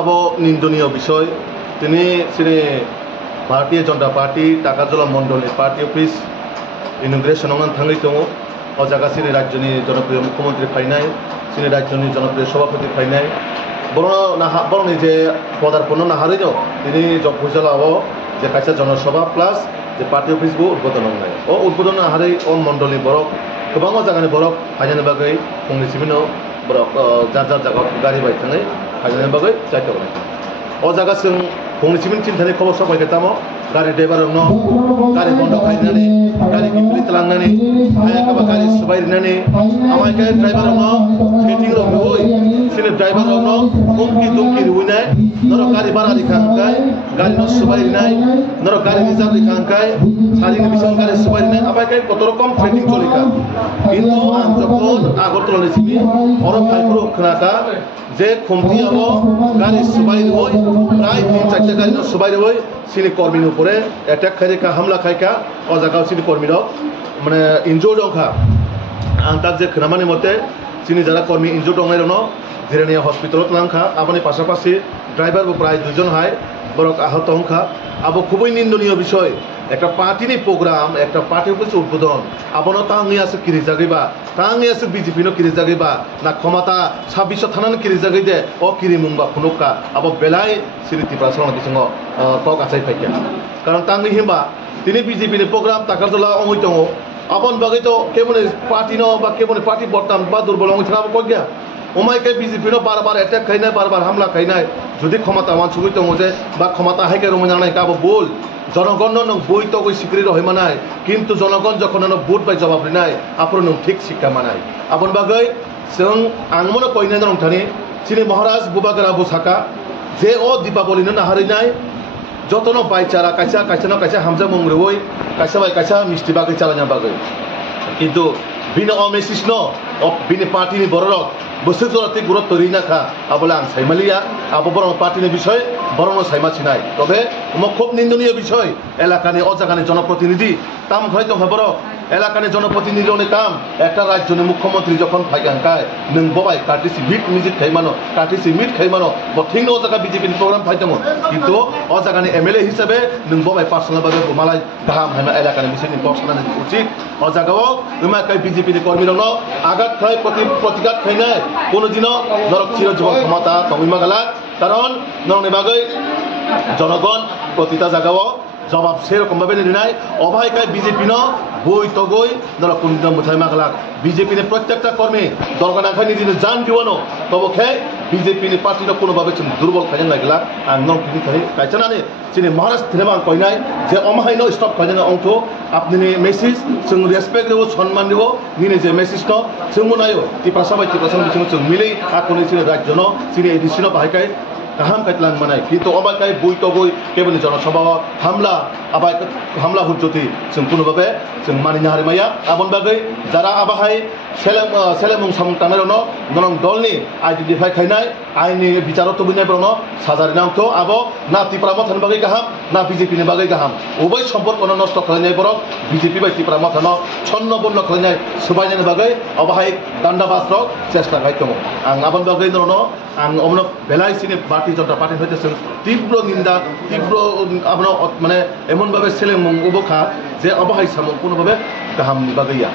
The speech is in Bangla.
আবো নিন্দনীয় বিষয় তিনি শ্রী ভারতীয় জনতা পার্টি টাকাজলা মন্ডলী পার্টি অফিস ইনগ্রেশন थांनाय दङ ও জায়গা শ্রী রাজ্যনি জনপ্রিয় মুখ্যমন্ত্রী ফাইনাय শ্রী রাজ্যনি জনপ্রিয় সভাপতি ফাইনাय বরনি যে পদার্পণ নাহাरै दङ তিনি জগভুজলাও যে কাইসা জনসভা প্লাস যে পার্টি অফিস বো উদ্বোধন नाय ও উদ্বোধন নাহাरै ও মন্ডলী বরক गोबां জায়গাनि बरक फायनायनि बागै फंनैसो बरक जार जायगा गारि बाय थाङै फायनायनि बागै जायगायाव ও জায়গা जों फंनैसो चिन्तानि खबर सबायखौ तामो गारि ड्राइभार गारि बन्द खालामनानै गारि गिफ्ट लांनानै हायाखैबा गारि सुबायनानै आमायखाय ड्राइभार फिटिं होय सिने ड्राइभार हुमखि दुमखि रुइनाय नर गारि भारा दिखांखाय गारि न सुबायनाय नर गारि रिजार्भ दिखांखाय सारिनि बिसं गारि सुबायनाय आमायखाय कत रकम ट्रेनिं चलिखा किन्तु आं যখন আগরতলা सिबि और फाइपुर खोनाका जे खुमथियाव गारि सुबाय होय प्राय 3-4 गारि न सुबाय होय सिनि कर्मीनि উপরে अटैक खायखा हमला खायखा ও জায়গাও सिनि कर्मी माने इन्जर्ड दंखा आं ता जे खोनामानि मते सिनि जारा कर्मी इन्जर्ड दंनाय दङ जिरानिया हस्पिटालाव लांखा आबनि पाशापाशि ड्राइभारबो प्राय 2 जन हाय बरक आहत हंखा आबो खुबै निन्दनीय বিষয় একটা পার্টিনি প্রোগ্রাম একটা পার্টি অফিস উদ্বোধন আবনো তাঙ্গি আছে কিরি জাগিবা তাঙ্গি আছে বিজেপি নো কিরি জাগিবা না ক্ষমতা 26 থানান কিরি জাগি দে ও কিরি মুংবা ফুনুকা আবো বেলাই সিরিতি প্রাসন বিসঙ্গ কক আছাই ফাইকা কারণ তাঙ্গি হিমবা তিনি বিজেপি নি প্রোগ্রাম তাকারদলা অমই দङ আপন বাগै তো কেমনে পার্টি নো বা কেমনে পার্টি বর্তান বা দুর্বল অমই থানা কইগা ওমাইকে বিজেপি নো বারবার অ্যাটাক খাইনাय বারবার হামলা খাইনাय যদি ক্ষমতা মান সুগৈ দङ যে বা ক্ষমতা হাইকে রমজানাय কাবো বল জনগণ বই তো স্বীকৃতি রহে মানায় কিন্তু জনগণ যখন ভোট বাই জবাব দিনায় আপন ঠিক শিক্ষা মানায় আপন বাগৈ जों आंमोनो कइना नंथानि सिनि महाराज बुबागरा बुसाका जे ओ दीपावली न नाहारिनाय जतन बायचारा कायसा हामजा मंग्रवै कायसा बाय कायसा मिष्टि बागै चालाना बागै किन्तु बिनो अ मेसेज न बिनि पार्टीनि बररक बोसोर जराति गुरुत्व रिनाखा आबला आं साइमालिया आबो बरं पार्टीनि বিষয় বরং সাইমাছিনাই তবে খুব নিন্দনীয় বিষয় এলাকানি অজাগানি জনপ্রতিনিধি তাম হয়তো খবর এলাকানি জনপ্রতিনিধির কাম একটা রাজ্যনি মুখ্যমন্ত্রী যখন ফাইগানকায় নং ববাই কাটিসি মিট মিজিট খাইমানো কাটিসি মিট খাইমানো বঠিং অজাগা বিজেপিनि প্রোগ্রাম ফাইদমো কিন্তু অজাগানি এমএলএ হিসাবে নং ববাই পার্সোনাল ভাবে মালাই গাহাম হাইমা এলাকানি বিষয়নি বক্সনানি উচিত অজাগাও উমাকাই বিজেপিनि কর্মীরন আঘাত খাই প্রতিঘাত খাইনায় কোনোদিনও নরক চিরজীবন ক্ষমতা তমিমাগালা কারণ নরনি বাগৈ জনগণ প্রতিটা জায়গাও জবাব সেরকম ভাবে নিনাই অভায়কায় বিজেপি ন বই তগৈ নর কোনদিন মুথাই মাগলাক বিজেপি নে প্রত্যেকটা কর্মী দরকার নাখাই নিদিনে জান দিওয়ানো তবখে বিজেপি নে পার্টি ন কোনোভাবে দুর্বল খাইন লাগলা আং নং তিনি খাই কাইছানানে सिनि महाराज थेमा कइनाय जे अमाहाय नो स्टप खाइना अंथ आपनि मेसेज जों रेसपेक्ट देव सम्मान देव निने जे मेसेज न जों मुनायो तिप्रासा बिथिं जों मिलै आकोनि सिनि राज्य न सिनि एडिशन बाहायकाय गाहाम काइतलान मानाय किन्तु अबायकाय बय तो बय केबनि जनसभा हामला आबाय हामला हुजति जों कुनुभाबे जों मानिनो हारिमाया आबन बागै जारा आबाहाय सेलेमुं सामुं तानाय न नरं दलनि आइडेन्टिफाइ खाइनाय आइनि बिचारत बुनाय ब्रन साजारि नांथ आबो ना तिप्रा मथान बागै गाहाम ना बिजेपि नि बागै गाहाम उभय सम्पर्क नष्ट खालामनाय बरक बिजेपि बाय तिप्रा मथान छन्न बन्न खालामनाय सुबायनायनि बागै अबाहाय दान्दाबास्र चेष्टा खायदङ आं आबन बागै नरन आं अमनो बेलायसिनि भारतीय जनता पार्टी हयতো जों तीव्र निंदा तीव्र आपनो माने एमन भाबे सेलेमुं उबखा जे अबाहाय सामुं कोनोभाबे गाहामनि बागैया